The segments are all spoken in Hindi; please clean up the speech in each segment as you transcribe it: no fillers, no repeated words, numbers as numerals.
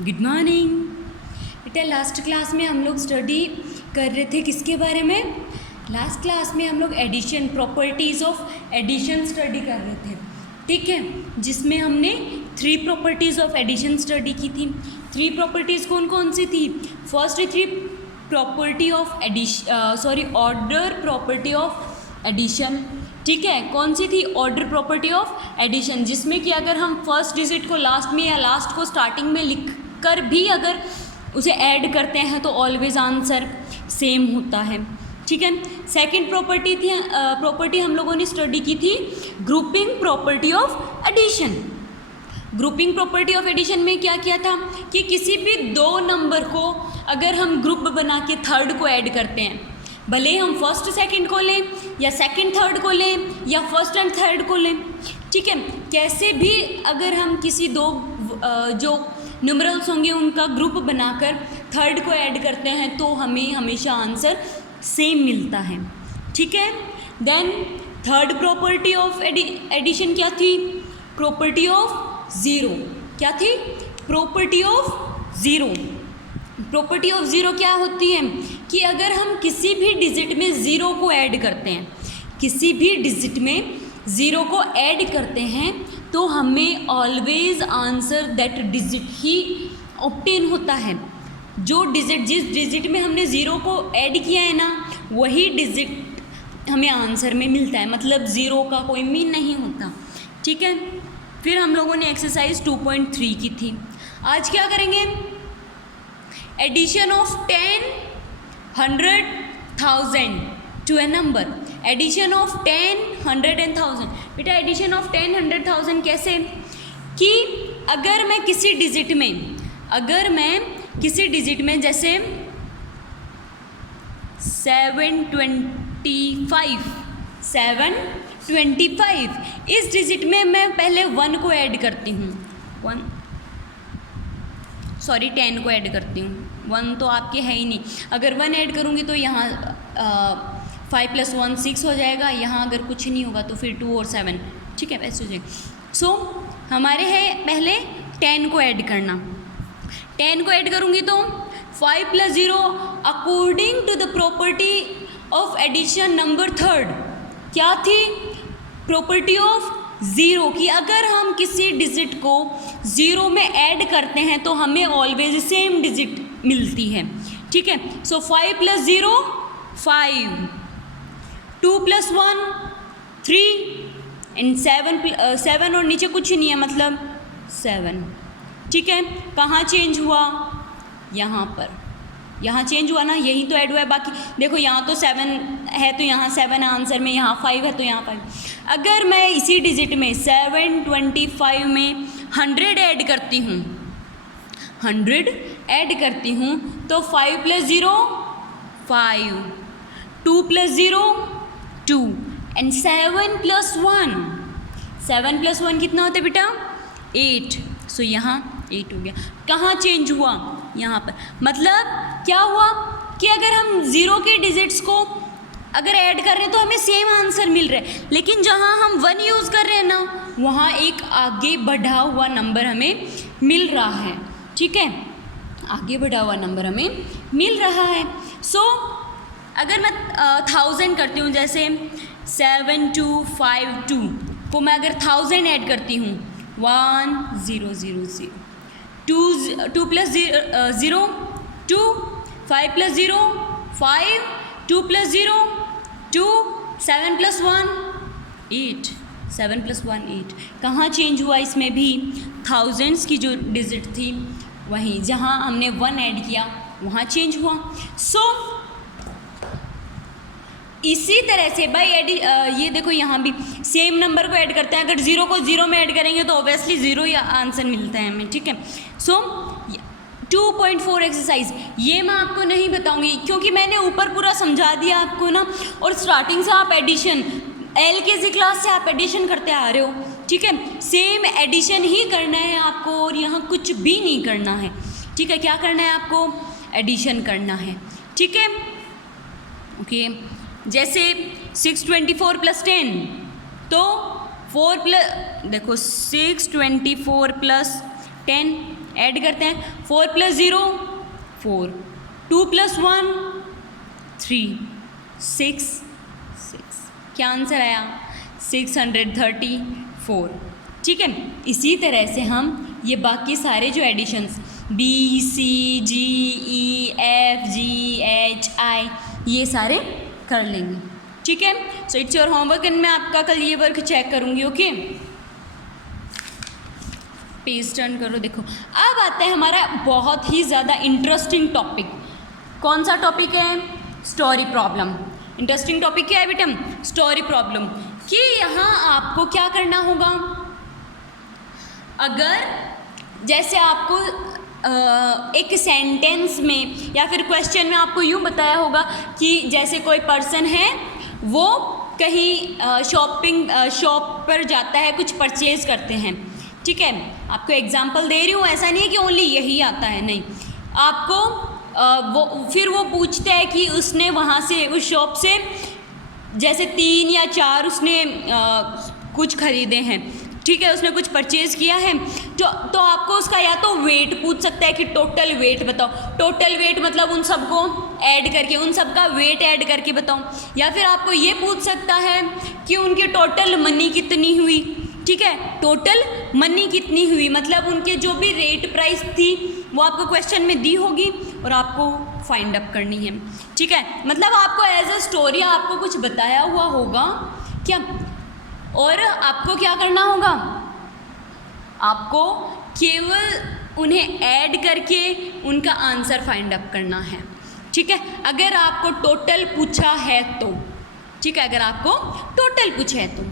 गुड मॉर्निंग बेटा। लास्ट क्लास में हम लोग स्टडी कर रहे थे किसके बारे में? लास्ट क्लास में हम लोग addition, properties of addition study कर रहे थे, ठीक है, जिसमें हमने 3 प्रॉपर्टीज़ ऑफ एडिशन स्टडी की थी। 3 प्रॉपर्टीज़ कौन कौन सी थी? फर्स्ट थी property of order property of addition, ठीक है। कौन सी थी? ऑर्डर प्रॉपर्टी ऑफ एडिशन, जिसमें कि अगर हम फर्स्ट डिजिट को लास्ट में या लास्ट को स्टार्टिंग में लिख कर भी अगर उसे ऐड करते हैं तो ऑलवेज आंसर सेम होता है, ठीक है। सेकंड प्रॉपर्टी हम लोगों ने स्टडी की थी grouping property of addition. Grouping property of addition में क्या किया था कि किसी भी 2 नंबर को अगर हम ग्रुप बना के थर्ड को ऐड करते हैं, भले हम फर्स्ट सेकंड को लें या सेकंड थर्ड को लें या फर्स्ट एंड थर्ड को लें, ठीक है, कैसे भी अगर हम किसी 2 जो न्यूमरल्स होंगे उनका ग्रुप बनाकर थर्ड को ऐड करते हैं तो हमें हमेशा आंसर सेम मिलता है, ठीक है। Then third property of addition क्या थी? Property of zero. क्या थी? Property of zero. Property of zero क्या होती है कि अगर हम किसी भी डिजिट में ज़ीरो को ऐड करते हैं, किसी भी डिजिट में ज़ीरो को ऐड करते हैं तो हमें always answer that digit he obtain होता है। जो डिजिट, जिस डिजिट में हमने ज़ीरो को ऐड किया है ना, वही डिजिट हमें आंसर में मिलता है, मतलब ज़ीरो का कोई मीन नहीं होता, ठीक है। फिर हम लोगों ने एक्सरसाइज 2.3 की थी। आज क्या करेंगे? Addition of 10, 100, 1000 to a number. Addition of 10, 100 and 1000। बेटा एडिशन ऑफ 10, 100, 1000 कैसे? कि अगर मैं किसी डिजिट में जैसे 725 इस डिजिट में मैं पहले 1 को ऐड करती हूँ, 10 को ऐड करती हूँ। 1 तो आपके है ही नहीं, अगर 1 ऐड करूँगी तो यहाँ 5 + 1 6 हो जाएगा, यहाँ अगर कुछ नहीं होगा तो फिर 2 और 7, ठीक है, ऐसे हो जाएगा। सो हमारे है पहले 10 को ऐड करना। 10 को ऐड करूँगी तो 5 + 0 according to the property of addition number third क्या थी? प्रॉपर्टी ऑफ ज़ीरो की अगर हम किसी डिजिट को ज़ीरो में ऐड करते हैं तो हमें ऑलवेज सेम डिजिट मिलती है, ठीक है। सो 5 + 0 5, 2 + 1 3 एंड 7 और नीचे कुछ नहीं है, मतलब 7, ठीक है। कहाँ चेंज हुआ? यहाँ पर, यहाँ चेंज हुआ ना, यही तो ऐड हुआ है। बाकी देखो यहाँ तो 7 है तो यहाँ 7 आंसर में, यहाँ 5 है तो यहाँ 5। अगर मैं इसी डिजिट में 725 में 100 ऐड करती हूँ, 100 ऐड करती हूँ तो 5 + 0 5, 2 + 0 2 एंड 7 + 1 7 + 1 कितना होता है बेटा? 8। सो यहाँ 8 हो गया। कहाँ चेंज हुआ? यहाँ पर। मतलब क्या हुआ कि अगर हम ज़ीरो के डिजिट्स को अगर ऐड कर रहे हैं तो हमें सेम आंसर मिल रहा है, लेकिन जहाँ हम 1 यूज़ कर रहे हैं ना, वहाँ एक आगे बढ़ा हुआ नंबर हमें मिल रहा है, ठीक है, आगे बढ़ा हुआ नंबर हमें मिल रहा है। सो अगर मैं 1000 करती हूँ, जैसे 7252 को मैं अगर 1000 ऐड करती हूँ 1 0 0 0 2 + 0 2 5 + 0 5 2 + 0 2 7 + 1 8 7 + 1 8। कहाँ चेंज हुआ? इसमें भी थाउजेंड्स की जो डिजिट थी वहीं, जहाँ हमने 1 ऐड किया वहाँ चेंज हुआ। सो इसी तरह से भाई ये देखो यहाँ भी सेम नंबर को ऐड करते हैं। अगर 0 को 0 में ऐड करेंगे तो ऑब्वियसली 0 ही आंसर मिलता है हमें, ठीक है। सो 2.4 एक्सरसाइज ये मैं आपको नहीं बताऊंगी क्योंकि मैंने ऊपर पूरा समझा दिया आपको ना, और स्टार्टिंग से आप एडिशन LKG क्लास से आप एडिशन करते आ रहे हो, ठीक है। सेम एडिशन ही करना है आपको और यहाँ कुछ भी नहीं करना है, ठीक है। क्या करना है आपको? एडिशन करना है, ठीक है, ओके। जैसे 624 + 10 तो 4 + देखो 624 + 10 ऐड करते हैं। 4 + 0 4, 2 + 1 3, 6 6, क्या आंसर आया 634। ठीक है, इसी तरह से हम ये बाकी सारे जो editions B C G E F G H I ये सारे कर लेंगे। ठीक है, so it's your homework and मैं आपका कल ये वर्क चेक करूँगी। ओके, पेज टर्न करो। देखो अब आता है हमारा बहुत ही ज़्यादा इंटरेस्टिंग टॉपिक। कौन सा टॉपिक है? Story problem. इंटरेस्टिंग टॉपिक क्या है बेटा? Story problem. कि यहाँ आपको क्या करना होगा, अगर जैसे आपको एक सेंटेंस में या फिर क्वेश्चन में आपको यूँ बताया होगा कि जैसे कोई पर्सन है वो कहीं शॉप पर जाता है, कुछ परचेज़ करते हैं। ठीक है, आपको एग्जांपल दे रही हूँ, ऐसा नहीं है कि ओनली यही आता है, नहीं। आपको फिर वो पूछता है कि उसने वहाँ से उस शॉप से जैसे 3 या 4 उसने कुछ ख़रीदे हैं। ठीक है, उसने कुछ परचेज़ किया है तो आपको उसका या तो वेट पूछ सकता है कि टोटल वेट बताओ। टोटल वेट मतलब उन सबको ऐड करके, उन सब का वेट ऐड करके बताओ। या फिर आपको ये पूछ सकता है कि उनकी टोटल मनी कितनी हुई। ठीक है, टोटल मनी कितनी हुई मतलब उनके जो भी रेट प्राइस थी वो आपको क्वेश्चन में दी होगी और आपको फाइंड अप करनी है। ठीक है, मतलब आपको एज अ स्टोरी आपको कुछ बताया हुआ होगा क्या, और आपको क्या करना होगा, आपको केवल उन्हें ऐड करके उनका आंसर फाइंड अप करना है। ठीक है, अगर आपको टोटल पूछा है तो। ठीक है, अगर आपको टोटल पूछा है तो।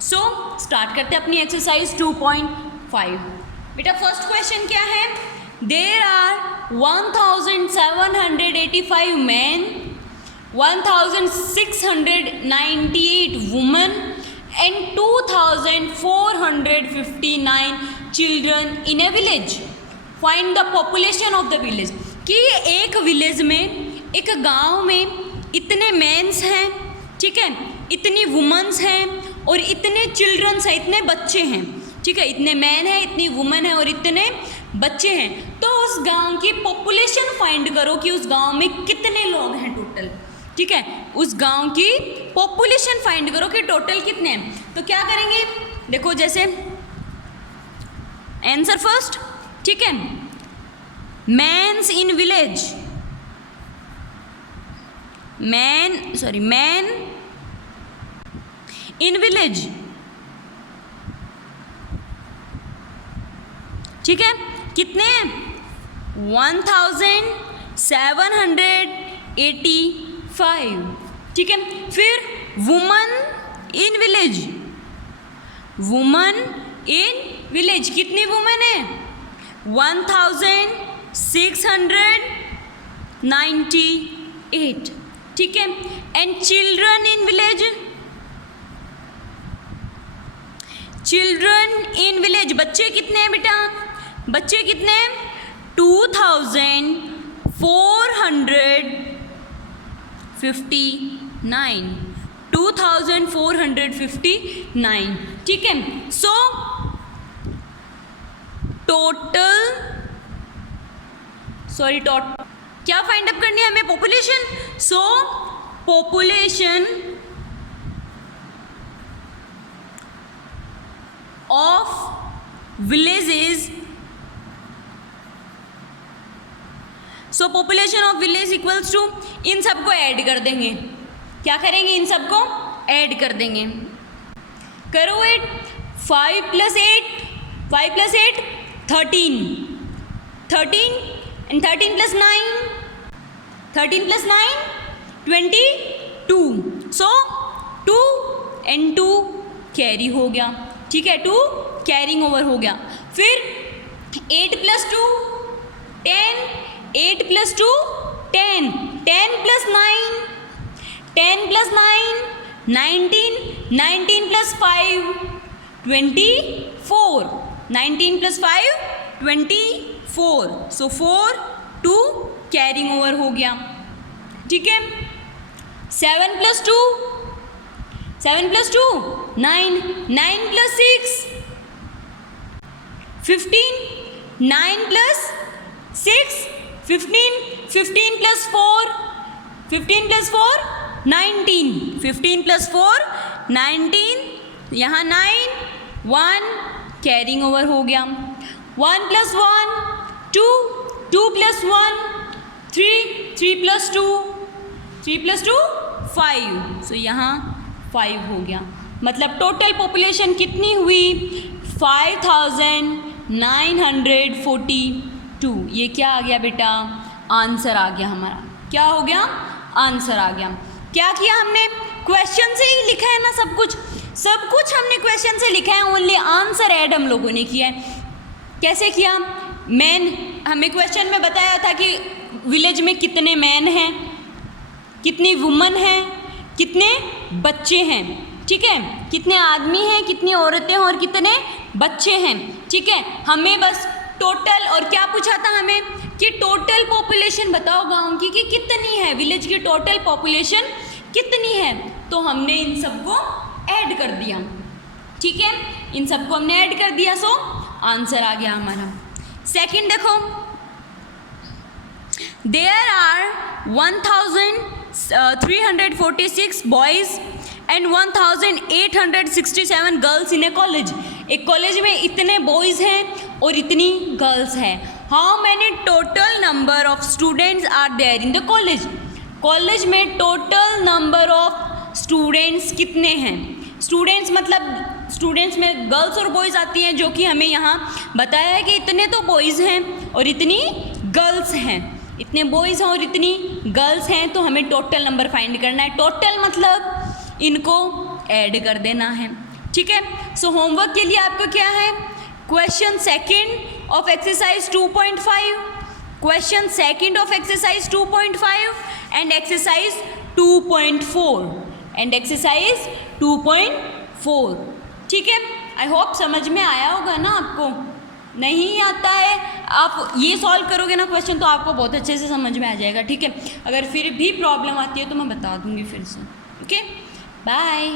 सो स्टार्ट करते हैं अपनी एक्सरसाइज 2.5। बेटा फर्स्ट क्वेश्चन क्या है? There are 1785 man, 1698 women and 2459 children in a village. Find the population of the village. कि एक विलेज में, एक गांव में इतने मेंस हैं, ठीक है, इतनी वुमेन्स हैं और इतने चिल्ड्रंस हैं, इतने बच्चे हैं। ठीक है, इतने मैन हैं, इतनी वुमेन है और इतने बच्चे हैं। तो उस गांव की पॉपुलेशन फाइंड करो कि उस गांव में कितने लोग हैं टोटल। ठीक है, उस गांव की पॉपुलेशन फाइंड करो कि टोटल कितने हैं। तो क्या करेंगे, देखो जैसे आंसर फर्स्ट। ठीक है, mans in village, man in village. ठीक है, कितने? 1785। ठीक है, फिर woman in village, woman in village कितनी वुमेन है? 1698। ठीक है, and children in village, children in village बच्चे कितने हैं बेटा? बच्चे कितने हैं? 2459, 2459। ठीक है, सो टोटल क्या फाइंड अप करनी है हमें? Population. So population of villages, so population of village equals to, इन सबको ऐड कर देंगे। क्या करेंगे? इन सबको ऐड कर देंगे। करो 8, 5 + 8, 5 + 8 13, 13 and 13 + 9, 13 + 9 22। सो 2 and 2 कैरी हो गया। ठीक है, 2 कैरिंग ओवर हो गया। फिर 8 + 2 10, 8 + 2 10, 10 + 9 10 + 9 19, 19 + 5 24, 19 + 5 24। सो 4 2 कैरिंग ओवर हो गया। ठीक है, 7 + 2 9, 9 + 6 15, 9 प्लस 6 15, 15 प्लस 4 15 प्लस 4 19, 15 प्लस 4 19, यहाँ 9 1 कैरिंग ओवर हो गया, 1 प्लस 1 2, 2 प्लस 1 3, 3 प्लस 2 3 प्लस 2 5, सो यहाँ 5 हो गया। मतलब टोटल पॉपुलेशन कितनी हुई 5942। ये क्या आ गया बेटा, आंसर आ गया हमारा। क्या हो गया, आंसर आ गया। क्या किया हमने, क्वेश्चन से ही लिखा है ना सब कुछ हमने क्वेश्चन से लिखा है, ओनली आंसर ऐड हम लोगों ने किया है। कैसे किया, मैन हमें क्वेश्चन में बताया था कि विलेज में कितने मैन हैं, कितनी वुमन हैं, कितने बच्चे हैं, ठीक है, कितने आदमी हैं, कितनी औरतें हैं और कितने बच्चे हैं, ठीक है। हमें बस टोटल, और क्या पूछा था हमें कि टोटल पॉपुलेशन बताओ गांव की कि कितनी है, विलेज की टोटल पॉपुलेशन कितनी है। तो हमने इन सबको ऐड कर दिया, ठीक है, इन सबको हमने ऐड कर दिया, सो आंसर आ गया हमारा। सेकंड देखो, there are 1346 boys and 1867 girls in a college. एक कॉलेज में इतने बॉयज़ हैं और इतनी गर्ल्स हैं। How many total number of students are there in the college. College में टोटल नंबर ऑफ स्टूडेंट्स कितने हैं। स्टूडेंट्स मतलब स्टूडेंट्स में गर्ल्स और बॉयज़ आती हैं, जो कि हमें यहाँ बताया है कि इतने तो बॉयज़ हैं और इतनी गर्ल्स हैं, इतने बॉयज़ हैं और इतनी गर्ल्स हैं। तो हमें टोटल नंबर फाइंड करना है। टोटल मतलब इनको ऐड कर देना है, ठीक है। सो होमवर्क के लिए आपको क्या है, question second of exercise 2.5, question second of exercise 2.5 and exercise 2.4 and exercise 2.4, ठीक है। आई होप समझ में आया होगा ना आपको। नहीं आता है, आप ये सॉल्व करोगे ना क्वेश्चन तो आपको बहुत अच्छे से समझ में आ जाएगा, ठीक है। अगर फिर भी प्रॉब्लम आती है तो मैं बता दूंगी फिर से, ओके। बाय।